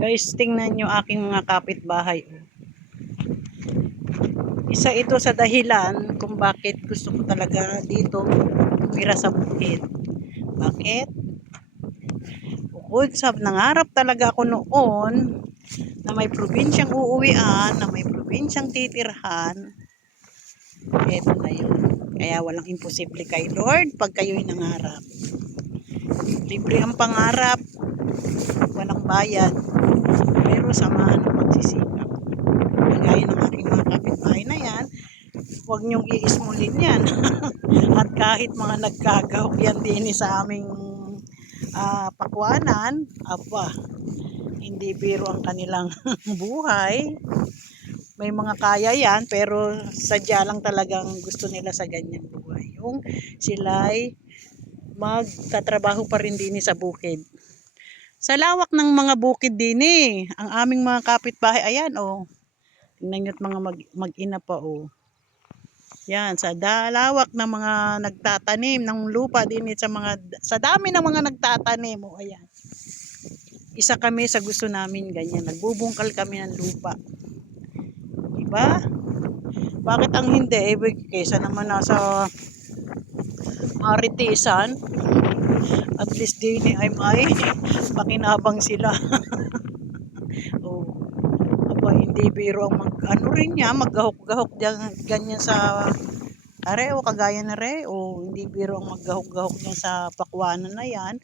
Guys, tingnan nyo aking mga kapitbahay. Isa ito sa dahilan kung bakit gusto ko talaga dito tumira sa bukid. Bakit? Bukod sa nangarap talaga ako noon na may probinsyang uuwian, na may probinsyang titirhan, eto na yun. Kaya walang imposible kay Lord pag kayo'y nangarap. Libre ang pangarap, walang bayad, pero samahan ng pagsisikap. Gaya ng aking mga kapitbahay na yan, huwag niyong iismulin yan. At kahit mga nagkagahok yan din sa aming pakwanan, aba, hindi biro ang kanilang buhay. May mga kaya yan, pero sadya lang talagang gusto nila sa ganyang buhay. Yung sila'y magtatrabaho pa rin din sa bukid. Sa lawak ng mga bukid din ang aming mga kapitbahay, ayan tingnan nyo't mga mag-ina pa yan, sa lawak ng mga nagtatanim ng lupa din sa dami ng mga nagtatanim, ayan. Isa kami sa gusto namin ganyan, nagbubungkal kami ng lupa. Diba? Bakit ang hindi? Kaysa naman nasa aritisan, at least din ay may pakinabang sila. Aba, hindi biro ang maggahok-gahok ganyan sa are kagaya na hindi biro ang maggahok-gahok niya sa pakwanan na yan.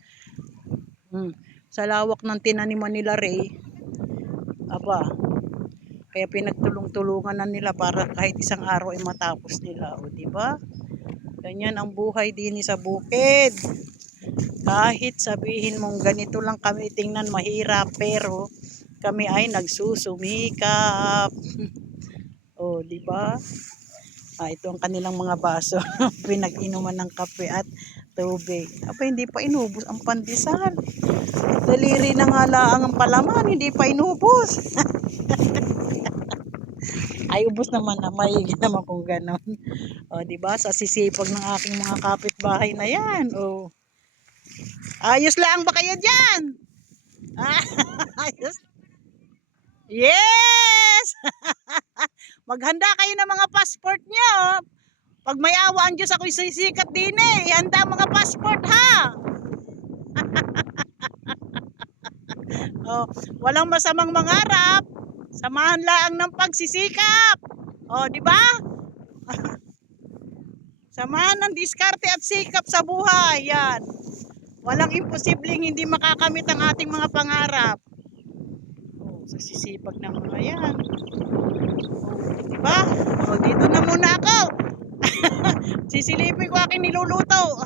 Sa lawak ng tinaniman nila aba, kaya pinagtulong-tulungan na nila para kahit isang araw ay matapos nila, di ba? Ganyan ang buhay din sa bukid. Kahit sabihin mong ganito lang kami tingnan mahirap, pero kami ay nagsusumikap. Di ba? Ito ang kanilang mga baso. Pinag-inuman ng kape at tubig. Hindi pa inubos ang pandesal. Daliri na nga lang ang palaman, hindi pa inubos. Ay, ubos naman na, maigi naman kung gano'n. Di ba? Sa sisipag ng aking mga kapitbahay na yan. Ayos lang ba kayo dyan? Ayos. Yes! Maghanda kayo ng mga passport nyo. Pag may awa ang Diyos, ako'y sisikat din ihanda mga passport ha. Walang masamang mangarap. Samahan lang ng pagsisikap. Di ba? Samahan ng diskarte at sikap sa buhay. Yan. Walang imposibleng hindi makakamit ang ating mga pangarap. Sa sisipag ng mga yan. Diba? Dito na muna ako. Sisilipin ko aking niluluto.